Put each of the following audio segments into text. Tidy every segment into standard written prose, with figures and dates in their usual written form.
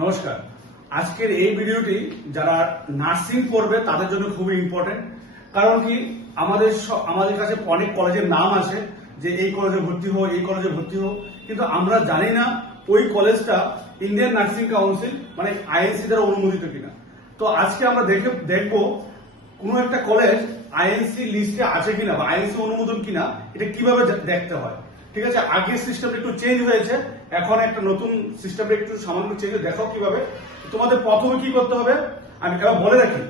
নমস্কার। আজকের এই ভিডিওটি যারা নার্সিং করবে তাদের জন্য খুবই ইম্পর্টেন্ট। কারণ কি, আমাদের কাছে অনেক কলেজের নাম আছে যে এই কলেজে ভর্তি হো, এই কলেজে ভর্তি হো, কিন্তু আমরা জানি না ওই কলেজটা ইন্ডিয়ান নার্সিং কাউন্সিল মানে আইএনসি দ্বারা অনুমোদিত কিনা। তো আজকে আমরা দেখবো কোনো একটা কলেজ আইএনসি লিস্টে আছে কিনা বা আইএনসি অনুমোদন কিনা, এটা কিভাবে দেখতে হয়। ঠিক আছে, আগের সিস্টেমটা একটু চেঞ্জ হয়েছে, এখন একটা নতুন সিস্টেমটা একটু সামান্য চেঞ্জ। দেখো কিভাবে। তোমাদের প্রথমে কি করতে হবে আমি এবার বলে রাখি।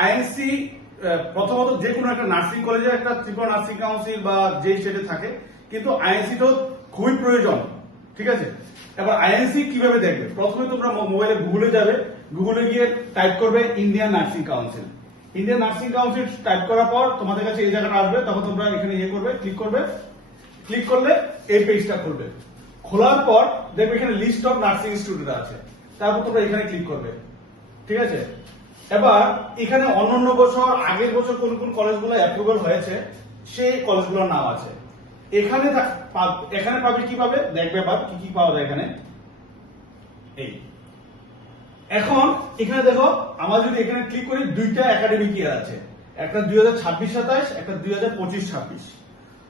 আইএনসি প্রথমত যে কোনো একটা নার্সিং কলেজে একটা ত্রিপুরা নার্সিং কাউন্সিল বা যেই সেটে থাকে, কিন্তু আইএনসিটাও খুবই প্রয়োজন। ঠিক আছে, এবার আইএনসি কিভাবে দেখবে, প্রথমে তোমরা মোবাইলে গুগলে যাবে, গুগলে গিয়ে টাইপ করবে Indian nursing council. Indian nursing council type করার পর তোমাদের কাছে এই জায়গাটা আসবে, তখন তোমরা এখানে ক্লিক করবে। ক্লিক করলে এই পেজটা খুলবে। খোলার পর দেখবে এখানে লিস্ট অফ নার্সিং ইনস্টিটিউট আছে, তারপর তোমরা এখানে ক্লিক করবে। ঠিক আছে, এবার এখানে অন্যান্য বছর আগের বছর কোন কোন কলেজগুলো অ্যাপ্রুভাল হয়েছে সেই কলেজগুলোর নাম আছে। এখানে পাবে কিভাবে দেখবে, বা কি কি পাওয়া যায় এখানে। এই এখন এখানে দেখো, আমরা যদি এখানে ক্লিক করি, দুইটা একাডেমিক ইয়ার আছে, একটা 2026-27, একটা 2025-26।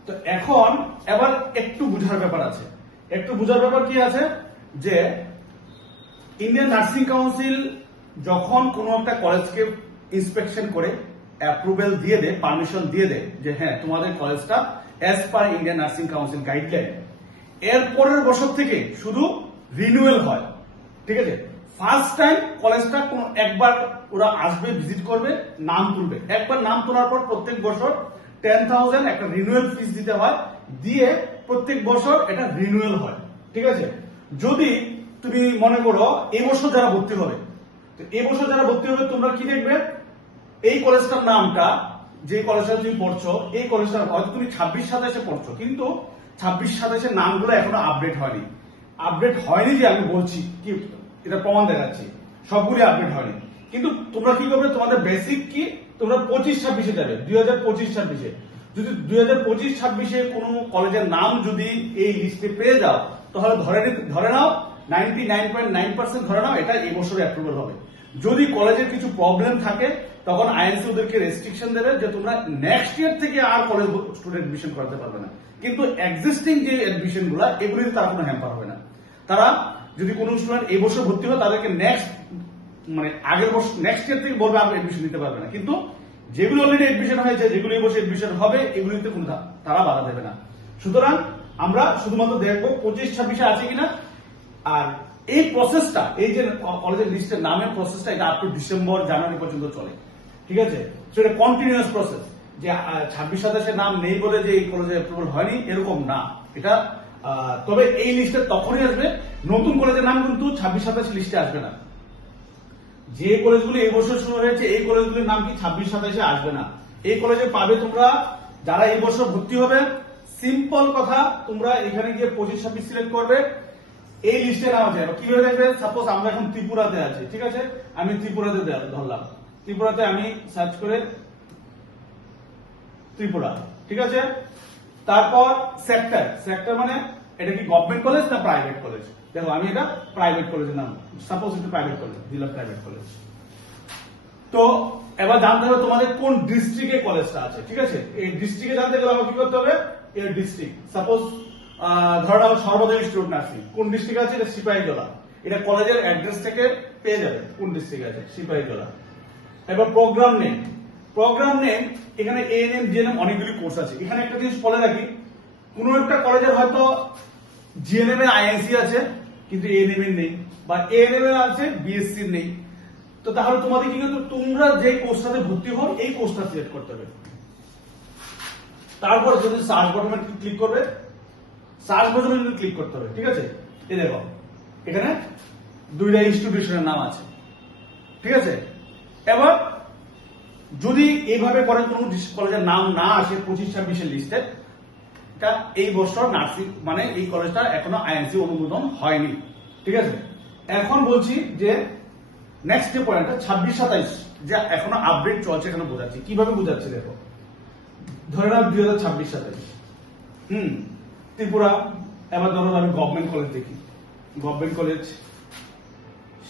তো এখন এবার একটু বুঝার ব্যাপার আছে। কি আছে যে ইন্ডিয়ান নার্সিং কাউন্সিল যখন কোন একটা কলেজকে ইন্সপেকশন করে অ্যাপ্রুভাল দিয়ে দেয়, পারমিশন দিয়ে দেয় যে হ্যাঁ তোমাদের কলেজটা as per Indian nursing council guideline, এর পরের বছর থেকে শুধু রিনিউয়াল হয়। ঠিক আছে, ফার্স্ট টাইম কলেজটা একবার ওরা আসবে, ভিজিট করবে, নাম তুলবে। একবার নাম তোলার পর প্রত্যেক বছর 10,000 একটা রিনিউয়াল ফিস দিতে হয়, দিয়ে প্রত্যেক বছর এটা রিনিউয়াল হয়। ঠিক আছে, যদি তুমি মনে করো এই বছর যারা ভর্তি হবে, তো এই বছর যারা ভর্তি হবে তোমরা কি দেখবে, এই কলেজটার নামটা, যে কলেজটা তুমি পড়ছো এই কলেজটা হয়তো তুমি 26-27-এ পড়ছো, কিন্তু 26-27-এর নামগুলো এখনো আপডেট হয়নি যে আমি বলছি কি, এটা প্রমাণ দেখাচ্ছি, সবগুলি আপডেট হয়নি। কিন্তু তোমরা কি করবে, তোমাদের বেসিক কি, তোমরা 25-26-এ যাবে, 2025-26-এ। যদি 2025-26-এ কোনো কলেজের নাম যদি এই লিস্টে পেয়ে যাও, তাহলে ধরে নাও 99.9% ধরে নাও এটা এই বছরে অ্যাপ্রুভাল হবে। যদি কলেজের কিছু প্রবলেম থাকে, তখন আইএনসি ওদেরকে রেস্ট্রিকশন দেবে যে তোমরা নেক্সট ইয়ার থেকে আর কলেজ স্টুডেন্ট এডমিশন করাতে পারবে না। কিন্তু এক্সিস্টিং যে এডমিশন গুলা, এগুলিতে তার কোনো হ্যাম্পার হবে না। তারা যদি কোনো স্টুডেন্ট এই বছর ভর্তি হয়, তাদেরকে আগের বছর নেক্সট ইয়ার থেকে বলবে আমরা এডমিশন নিতে পারবে না। কিন্তু যেগুলো অলরেডি এডমিশন হয়েছে, যেগুলো এই বছর এডমিশন হবে, এগুলিতে কোনো তারা বাধা দেবে না। সুতরাং আমরা শুধুমাত্র দেখবো 25-26-এ আছে কিনা। আর এই প্রসেসটা, এই যে কলেজের লিস্টের নামের প্রসেসটা, এটা আপ টু ডিসেম্বর-জানুয়ারি পর্যন্ত চলে। ঠিক আছে, সেটা কন্টিনিউয়াস প্রসেস, যে 26-27-এর নাম নেই বলে যে এই কলেজে অ্যাপ্রুভাল হয়নি এরকম না। এটা তবে এই লিস্টে তখনই আসবে, নতুন কলেজের নাম কিন্তু 26-27 লিস্টে আসবে না। যে কলেজগুলি এই বছর শুরু হয়েছে এই কলেজগুলির নাম কি 26-27-এ আসবে না। এই কলেজে পাবে তোমরা যারা এই বছর ভর্তি হবে। সিম্পল কথা, তোমরা এখানে গিয়ে 25-26 সিলেক্ট করবে, এই লিস্টে নাম আছে। কিভাবে দেখবে, সাপোজ আমরা এখন ত্রিপুরাতে আছি। ঠিক আছে, আমি ত্রিপুরাতে ধরলাম, ত্রিপুরাতে আমি সার্চ করে ত্রিপুরা। ঠিক আছে, তারপর সেক্টর মানে এটা কি গভর্নমেন্ট কলেজ না প্রাইভেট কলেজ। দেখো আমি এটা প্রাইভেট কলেজের নাম, সাপোজ এটা প্রাইভেট কলেজ দিলাম, প্রাইভেট কলেজ। তো এবার জানতে হবে তোমাদের কোন ডিস্ট্রিক্টে কলেজটা আছে। ঠিক আছে, এই ডিস্ট্রিক্টে জানতে গেলে আমাকে কি করতে হবে, এর ডিস্ট্রিক্ট। সাপোজ ধরো নাও সর্বদা ইনস্টিটিউট নার্সিং, কোন ডিস্ট্রিক্টে আছে, এটা সিপাহীজলা। এটা কলেজের অ্যাড্রেস থেকে পেয়ে যাবে কোন ডিস্ট্রিক্টে আছে, সিপাহীজলা। এবার প্রোগ্রাম নেম, এখানে এএনএম জিএনএম অনেকগুলি কোর্স আছে। এখানে একটা জিনিস বলে রাখি, কোন একটা কলেজের হয়তো জিএনএম এর আইএনসি আছে কিন্তু এএনএম এর নেই, বা এএনএম এর আছে বিএসসি নেই। তো তাহলে তোমাদের কি করতে, তোমরা যে কোর্সটাতে ভর্তি হও এই কোর্সটা সিলেক্ট করতে হবে। তারপর যদি সার্চ বাটনে ক্লিক করবে, ক্লিক করতে হবে। ঠিক আছে, এই দেখো এখানে দুইটা ইনস্টিটিউশনের নাম আছে। ঠিক আছে, এবার যদি এইভাবে করে কোন কলেজের নাম না আসে 25-26-এর লিস্টে, এটা এই বছর নার্সিং মানে এই কলেজটা এখনো আইএনসি অনুমোদন হয়নি। ঠিক আছে, এখন বলছি যে নেক্সট যে পয়েন্টটা 26-27 যে এখনো আপডেট চলছে, এখানে বোঝাচ্ছি কিভাবে বোঝাচ্ছি। দেখো ধরে নাও 2026-27 ত্রিপুরা। এবার ধরো আমি গভর্নমেন্ট কলেজ দেখি, গভর্নমেন্ট কলেজ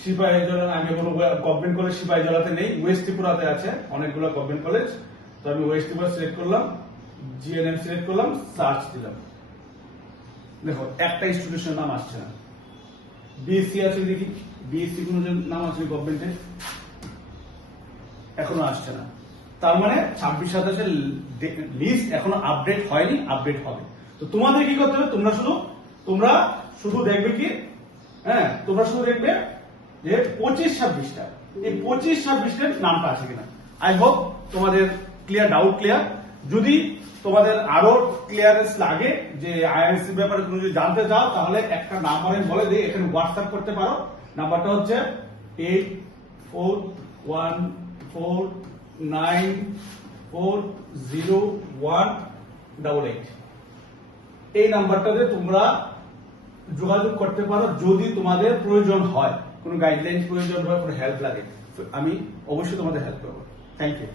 সিপাহীজলা আমি কোনো গভর্নমেন্ট কলেজ সিপাহীজলাতে নেই, ওয়েস্ট ত্রিপুরাতে আছে অনেকগুলো গভর্নমেন্ট কলেজ। তো আমি ওয়েস্ট ত্রিপুরা সিলেক্ট করলাম, জিএনএম সিলেক্ট করলাম, সার্চ দিলাম, দেখো একটা স্টুডেন্টের নাম আসছে না। বিএসসি আছে দেখি, বিএসসি কোনো নাম আছে গভর্নমেন্টে, এখনো আসছে না। তার মানে 26-27 লিস্ট এখনো আপডেট হয়নি, আপডেট হবে। তো তোমাদের কি করতে হবে, তোমরা শুধু দেখবে কি, হ্যাঁ তোমরা শুধু দেখবে যে 25-26টা, এই 25-26টার নামটা আছে কিনা। আই হোপ তোমাদের ক্লিয়ার, ডাউট ক্লিয়ার। যদি তোমাদের আরো ক্লিয়ারেন্স লাগে যে আইআইএসসি ব্যাপারে তুমি যদি জানতে চাও, তাহলে একটা নাম্বার আমি বলে দিই, এখানে হোয়াটসঅ্যাপ করতে পারো। নাম্বারটা হচ্ছে 8414940188। এই নাম্বারটাতে তোমরা যোগাযোগ করতে পারো যদি তোমাদের প্রয়োজন হয়, কোনো গাইডলাইন প্রয়োজন হয়, কোনো হেল্প লাগে, আমি অবশ্যই তোমাদের হেল্প করবো। Thank you.